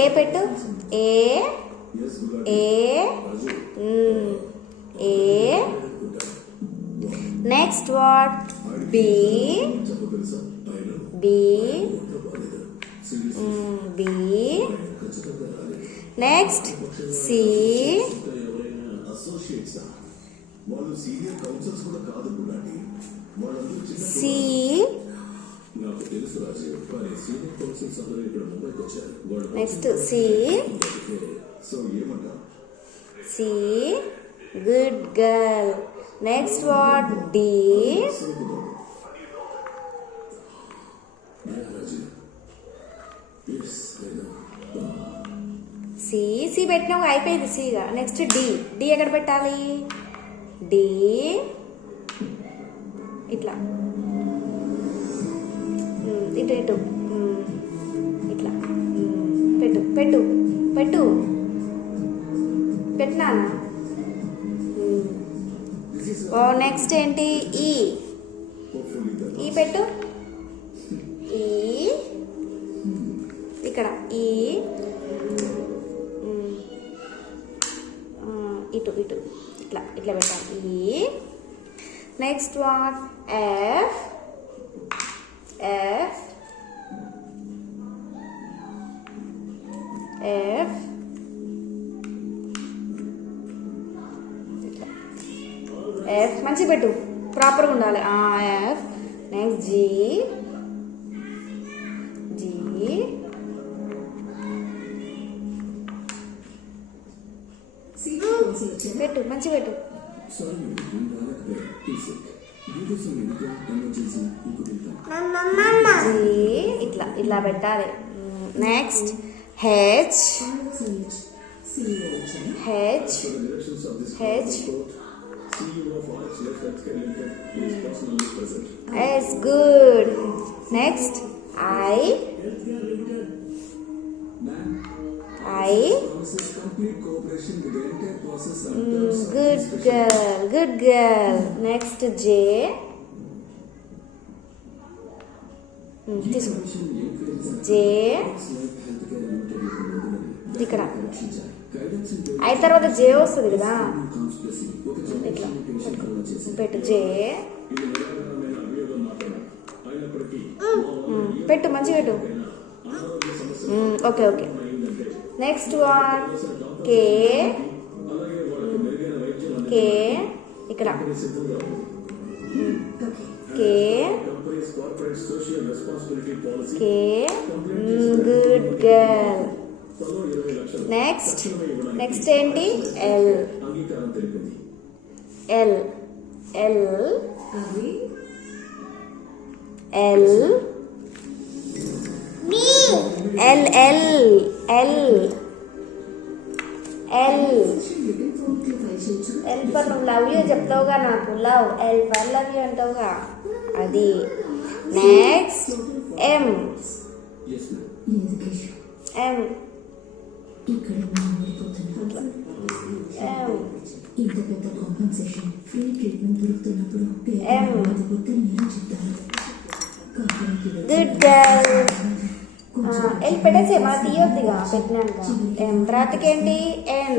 ఏ పెట్టు. A A A. Next what? B B B. Next C C. Next C C. Good girl. Next what? D C. C పెట్టినావు అయిపోయింది సిగా. Next D. D ఎక్కడ పెట్టాలి? డి ఇట్లా ఇటు ఇటు ఇట్లా పెట్టు పెట్టు పెట్టు. పెట్టినానా? ఓ నెక్స్ట్ ఏంటి? ఈ ఈ పెట్టు. ఈ ఇక్కడ ఈ ఇటు ఇటు ఇట్లా ఇట్లా పెట్టాలి. E. Next what? F F F. F మంచి పెట్టు, ప్రాపర్గా ఉండాలి. ఎఫ్. Next G G. పెట్టు మంచి పెట్టు. ఇట్లా ఇట్లా పెట్టాలి. Next H H H. Yes good. Next I I. Good girl good girl. Next J. తీసుకో. జే ఇక్కడ అయిన తర్వాత జే వస్తుంది కదా, ఇట్లా పెట్టు. జే పెట్టు మంచిగా పెట్టు. Okay okay. Next one K K ఇక్కడ K K. Good girl. Next next ఏంటి? L L L L L L L L. L for నువ్వు లవ్ యూ చెప్తావుగా నాకు. Love L for love you అంటావుగా అది. Next M M good girl. L పెట్టేసే మా తీయొద్దిగా పెట్టినాక. ఎం తర్వాతకి ఏంటి? ఎన్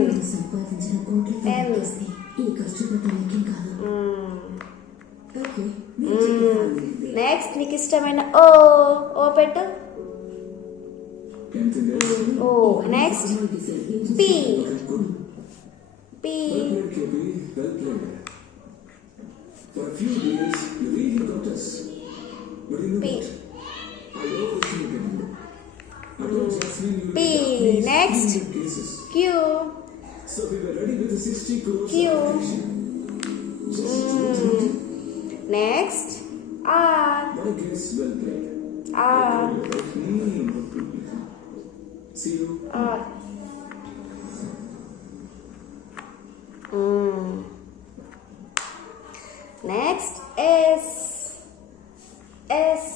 ఎన్. నెక్స్ట్ నీకు ఇష్టమైన ఓ ఓ పెట్టు. O. Next P P P P. Next Q Q. Next R R R. Next S S.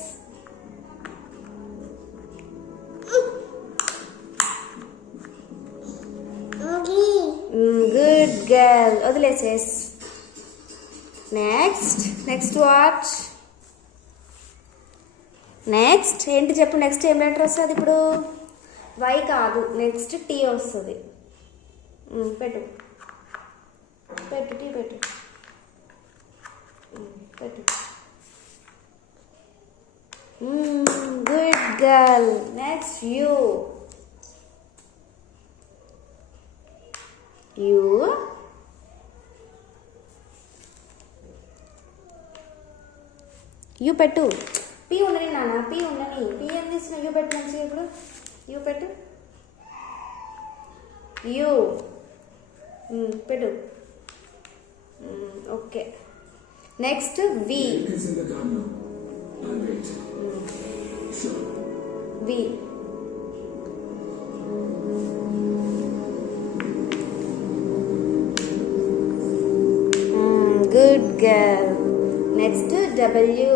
Good girl. వదిలేసేస్. Next next what? నెక్స్ట్ ఏంటి చెప్పు, నెక్స్ట్ ఏం లెటర్ వస్తుంది ఇప్పుడు? వై కాదు, నెక్స్ట్ టీ వస్తుంది. పెట్టు పెట్టు టీ పెట్టు. పెట్టు. Good girl. Next you. You. You పెట్టు. పీ ఉండని నాన్న, పీ ఉండని. పీ ఏం తీసిన? యూ పెట్టు మంచిగా ఇప్పుడు. యూ పెట్టు. యూ పెట్టు. Okay. Next V. V. Good girl. Next W.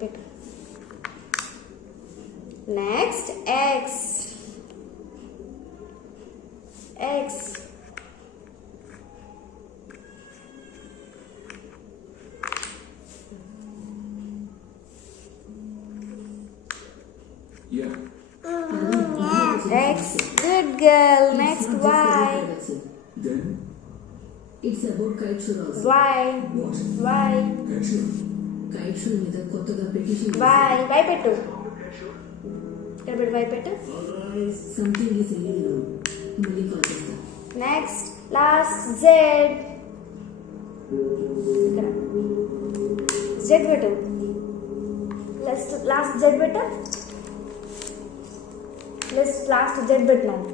పెట్టు. Next X. X. Yeah. X. Good girl. Next Y. Then It's about kite show also. Y. what? Y. Action. Kite show మీద కొత్తగా పిటిషన్ Y. Y పెట్టు. ఇక్కడ పెట్టు. Y పెట్టు. Something is illegal. మళ్ళీ కాల్ చేస్తా. Next last Z. ఇక్కడ Z పెట్టు. లాస్ట్ Z పెట్టు. లాస్ట్ Z పెట్టినాను.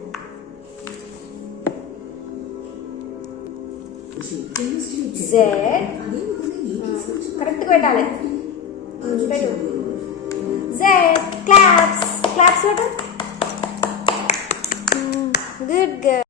Z. కరెక్ట్గా పెట్టాలి. పెట్టు. Z. క్లాప్స్. క్లాప్స్ పెట్టు. Good girl.